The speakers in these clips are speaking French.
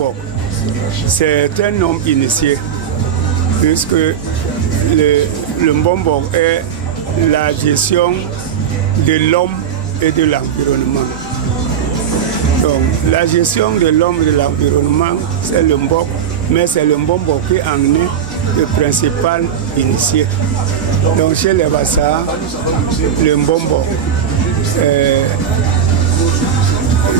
Mbombok, c'est un homme initié, puisque le Mbombok est la gestion de l'homme et de l'environnement. Donc, la gestion de l'homme et de l'environnement, c'est le Mbok, mais c'est le Mbombok qui en est le principal initié. Donc, chez les Bassa, le Mbombok,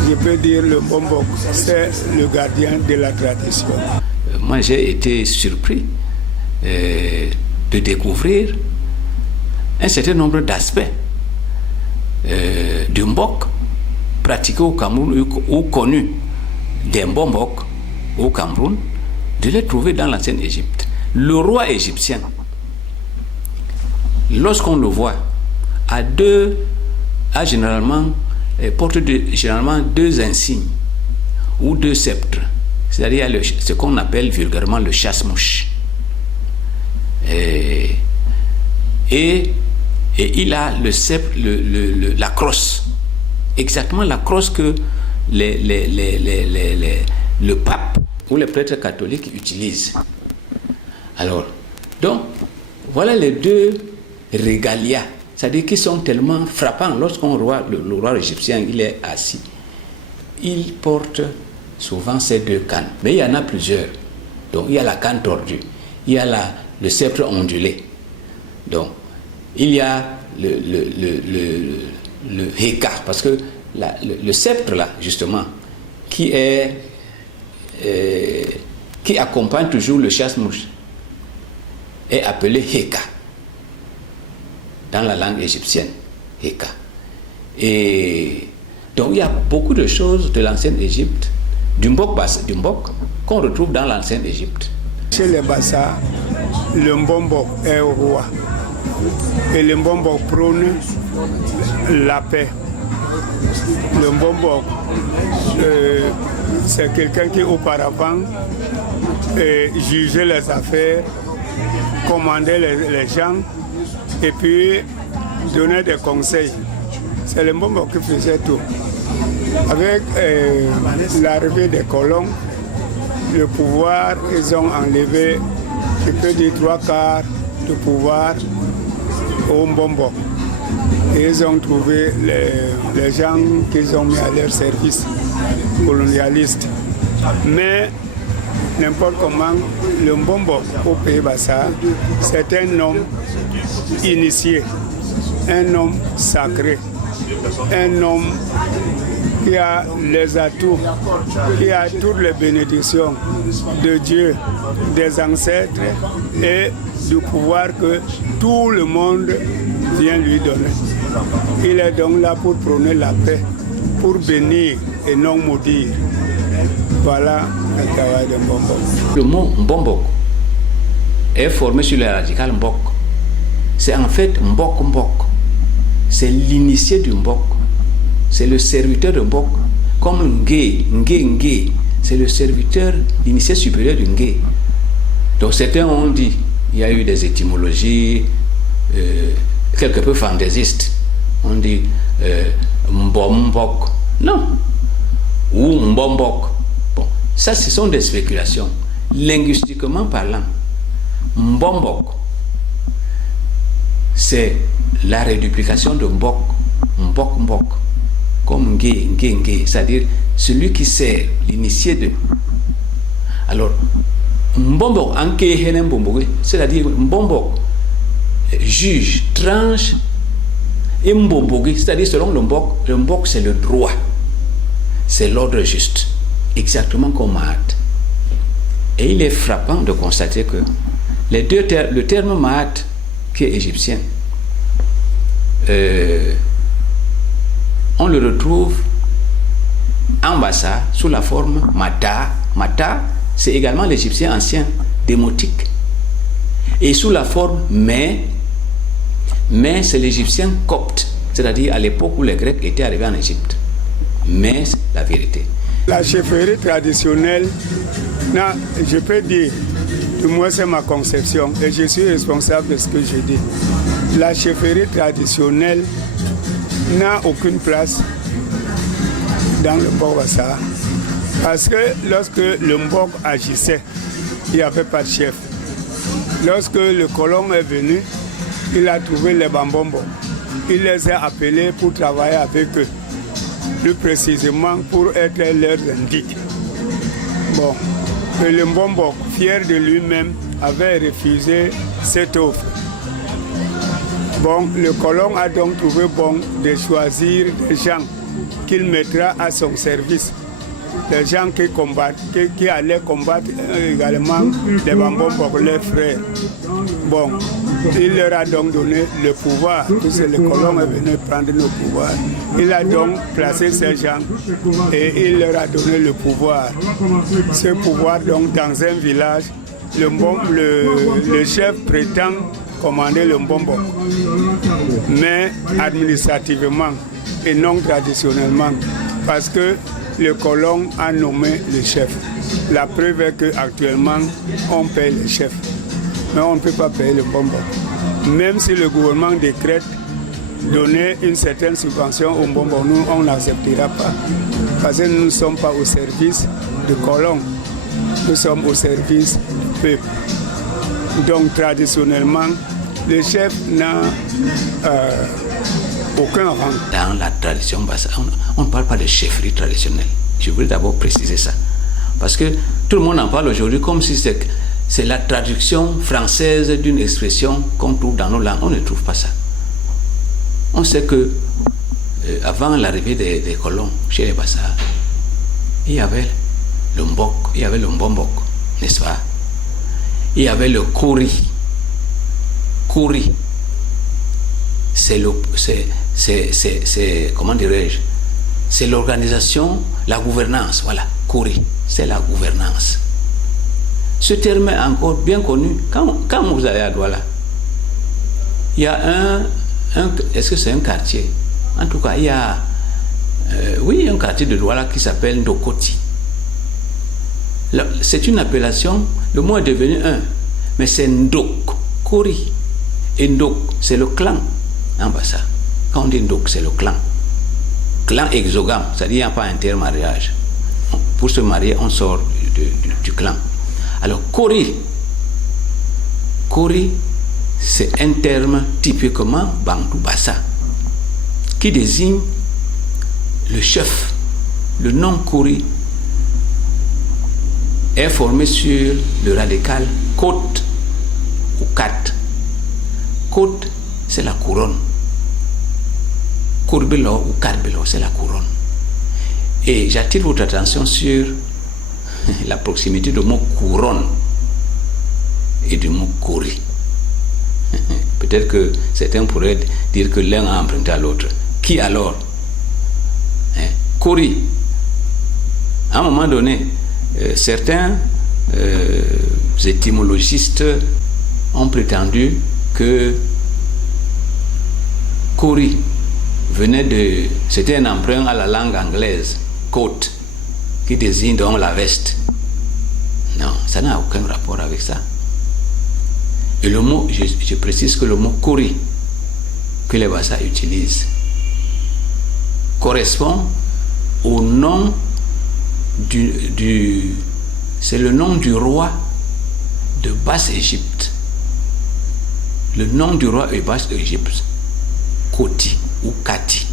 je peux dire le Mbombok, c'est le gardien de la tradition. Moi, j'ai été surpris de découvrir un certain nombre d'aspects du Mbok pratiqués au Cameroun ou connus des Mbombok au Cameroun, de les trouver dans l'ancienne Égypte. Le roi égyptien, lorsqu'on le voit, porte généralement deux insignes ou deux sceptres, c'est-à-dire ce qu'on appelle vulgairement le chasse-mouche. Et il a le sceptre, la crosse, exactement la crosse que le pape ou les prêtres catholiques utilisent. Alors, donc, voilà les deux régalia, c'est-à-dire qu'ils sont tellement frappants. Lorsqu'on voit le roi égyptien, il est assis, il porte souvent ces deux cannes, mais il y en a plusieurs. Donc, il y a la canne tordue, il y a le sceptre ondulé. Donc, il y a le heka, parce que le sceptre là, justement, qui accompagne toujours le chasse-mouche, est appelé heka dans la langue égyptienne, heka. Et donc il y a beaucoup de choses de l'ancienne Égypte, du Mbok, qu'on retrouve dans l'ancienne Égypte. Chez les Bassa, le Mbombok est au roi. Et le Mbombok prône la paix. Le Mbombok, c'est quelqu'un qui auparavant jugeait les affaires, commandait les gens et puis donnait des conseils. C'est le Mbombok qui faisait tout. Avec l'arrivée des colons, le pouvoir, ils ont enlevé, je peux dire, 3/4 du pouvoir au Mbombok. Et ils ont trouvé les gens qu'ils ont mis à leur service, colonialistes. Mais n'importe comment, le Mbombok au Pays Bassa, c'est un homme initié, un homme sacré, un homme qui a les atouts, qui a toutes les bénédictions de Dieu, des ancêtres et du pouvoir que tout le monde vient lui donner. Il est donc là pour prôner la paix, pour bénir et non maudire. Voilà le travail de Mbombok. Le mot Mbombok est formé sur le radical Mbok. C'est en fait Mbok. C'est l'initié du Mbok. C'est le serviteur de Mbok. Comme Ngé. C'est le serviteur, l'initié supérieur du Ngé. Donc certains ont dit, il y a eu des étymologies quelque peu fantaisistes. On dit Mbombok. Non. Ou Mbombok. Bon, ça ce sont des spéculations. Linguistiquement parlant, Mbombok, c'est la réduplication de Mbok, Mbok, comme Ngé, c'est-à-dire celui qui sert, l'initié de. Alors, Mbombok, c'est-à-dire Mbombok juge, tranche, et Mbobogi, c'est-à-dire selon le Mbok c'est le droit, c'est l'ordre juste, exactement comme Mahat. Et il est frappant de constater que le terme Mahat, qui est égyptien, on le retrouve en Bassa sous la forme Mata. Mata, c'est également l'égyptien ancien, démotique. Et sous la forme Mais, c'est l'égyptien copte, c'est-à-dire à l'époque où les Grecs étaient arrivés en Égypte. Mais c'est la vérité. La chefferie traditionnelle, je peux dire, du moins c'est ma conception, et je suis responsable de ce que je dis. La chefferie traditionnelle n'a aucune place dans le Mbok Bassa, Parce que lorsque le Mbok agissait, il n'y avait pas de chef. Lorsque le colon est venu, il a trouvé les Bambombo. Il les a appelés pour travailler avec eux, plus précisément pour être leurs indiques. Bon, et le Mbombo, fier de lui-même, avait refusé cette offre. Bon, le colon a donc trouvé bon de choisir des gens qu'il mettra à son service. Des gens qui allaient combattre également les Bambombo, leurs frères. Bon, il leur a donc donné le pouvoir, puisque le colon est venu prendre le pouvoir. Il a donc placé ces gens et il leur a donné le pouvoir. Ce pouvoir, donc, dans un village, le chef prétend commander le Mbombo, mais administrativement et non traditionnellement, parce que le colon a nommé le chef. La preuve est qu'actuellement, on paye le chef, mais on ne peut pas payer le Mbombo. Même si le gouvernement décrète donner une certaine subvention au Mbombo, nous, on n'acceptera pas, parce que nous ne sommes pas au service du colon, nous sommes au service du peuple. Donc, traditionnellement, le chef n'a aucun rang. Dans la tradition bassa, on ne parle pas de chefferie traditionnelle. Je voulais d'abord préciser ça. Parce que tout le monde en parle aujourd'hui comme si c'est la traduction française d'une expression qu'on trouve dans nos langues. On ne trouve pas ça. On sait que avant l'arrivée des colons chez les Bassa, il y avait le Mbok, il y avait le Mbombok, n'est-ce pas? Il y avait le Kouri. Kouri, c'est comment dirais-je, c'est l'organisation, la gouvernance, voilà, Kouri, c'est la gouvernance. Ce terme est encore bien connu. Quand vous allez à Douala, il y a est-ce que c'est un quartier? En tout cas, il y a, oui, un quartier de Douala qui s'appelle Ndokoti. C'est une appellation, le mot est devenu un, mais c'est Ndok, Kouri. Et Ndok, c'est le clan en Bassa. Quand on dit Ndok, c'est le clan. Clan exogame, c'est-à-dire qu'il n'y a pas intermariage. Pour se marier, on sort du clan. Alors, Kouri, c'est un terme typiquement Bantou Bassa, qui désigne le chef. Le nom Kouri est formé sur le radical côte ou kat. Côte, c'est la couronne. Courbelo ou carbelo, c'est la couronne. Et j'attire votre attention sur la proximité du mot couronne et du mot Kouri. Peut-être que certains pourraient dire que l'un a emprunté à l'autre. Qui alors? Kouri. À un moment donné, certains étymologistes ont prétendu que Kouri c'était un emprunt à la langue anglaise, coat, qui désigne donc la veste. Non, ça n'a aucun rapport avec ça. Et le mot, je précise que le mot Kouri, que les Bassa utilisent, correspond au nom c'est le nom du roi de Basse-Égypte. Le nom du roi de Basse-Égypte, Koti ou Kati.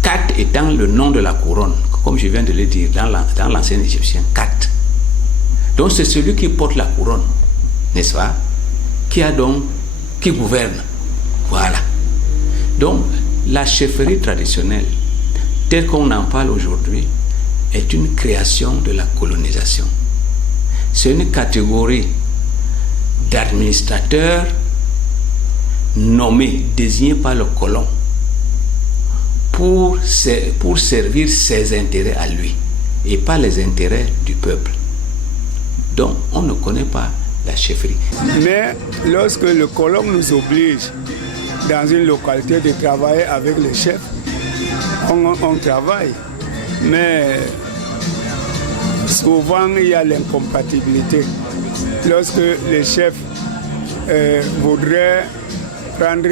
Kat étant le nom de la couronne, comme je viens de le dire dans l'ancien égyptien, Kat. Donc c'est celui qui porte la couronne, n'est-ce pas? Qui gouverne. Voilà. Donc la chefferie traditionnelle, telle qu'on en parle aujourd'hui, est une création de la colonisation. C'est une catégorie d'administrateurs nommés, désignés par le colon pour servir ses intérêts à lui et pas les intérêts du peuple. Donc on ne connaît pas la chefferie. Mais lorsque le colon nous oblige dans une localité de travailler avec le chef, on travaille. Mais souvent il y a l'incompatibilité. Lorsque le chef voudrait prendre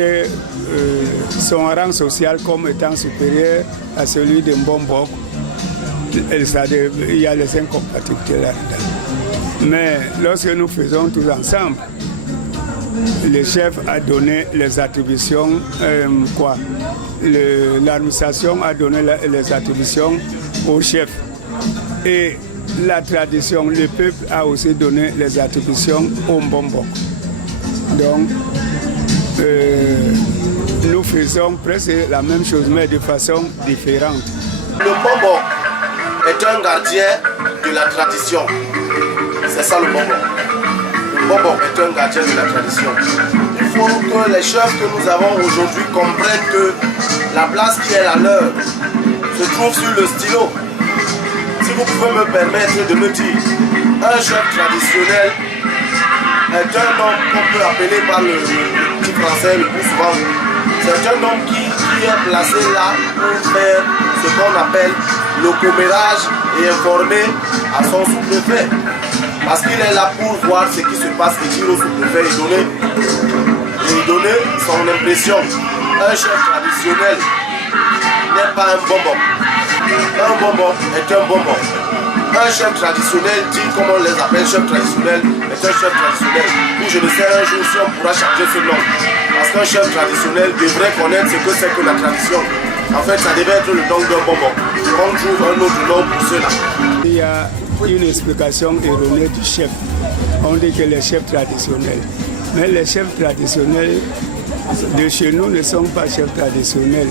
son rang social comme étant supérieur à celui de Mbombok, il y a les incompatibilités là-dedans. Mais lorsque nous faisons tous ensemble, le chef a donné les attributions, l'administration a donné les attributions au chef. Et la tradition, le peuple a aussi donné les attributions au Mbombo. Donc, nous faisons presque la même chose, mais de façon différente. Le Mbombo est un gardien de la tradition. C'est ça le Mbombo. Le Mbombo est un gardien de la tradition. Il faut que les chefs que nous avons aujourd'hui comprennent que la place qui est la leur se trouve sur le stylo. Si vous pouvez me permettre de me dire, un chef traditionnel est un homme qu'on peut appeler par le petit français le plus souvent. C'est un homme qui est placé là pour faire ce qu'on appelle le commérage et informer à son sous-préfet. Parce qu'il est là pour voir ce qui se passe et dire au sous-préfet et donner son impression. Un chef traditionnel n'est pas un bonbon. Un bonbon est un bonbon. Un chef traditionnel, dit comme on les appelle, chef traditionnel, est un chef traditionnel. Ou je ne sais un jour si on pourra changer ce nom. Parce qu'un chef traditionnel devrait connaître ce que c'est que la tradition. En fait, ça devait être le nom d'un bonbon. On trouve un autre nom pour cela. Il y a une explication erronée du chef. On dit que les chefs traditionnels. Mais les chefs traditionnels de chez nous ne sont pas chefs traditionnels.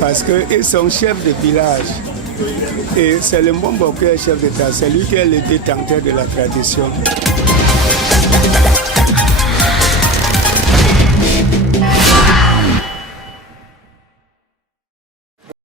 Parce qu'ils sont chefs de village. Et c'est le Mbombo qui est chef d'État, c'est lui qui est le détenteur de la tradition.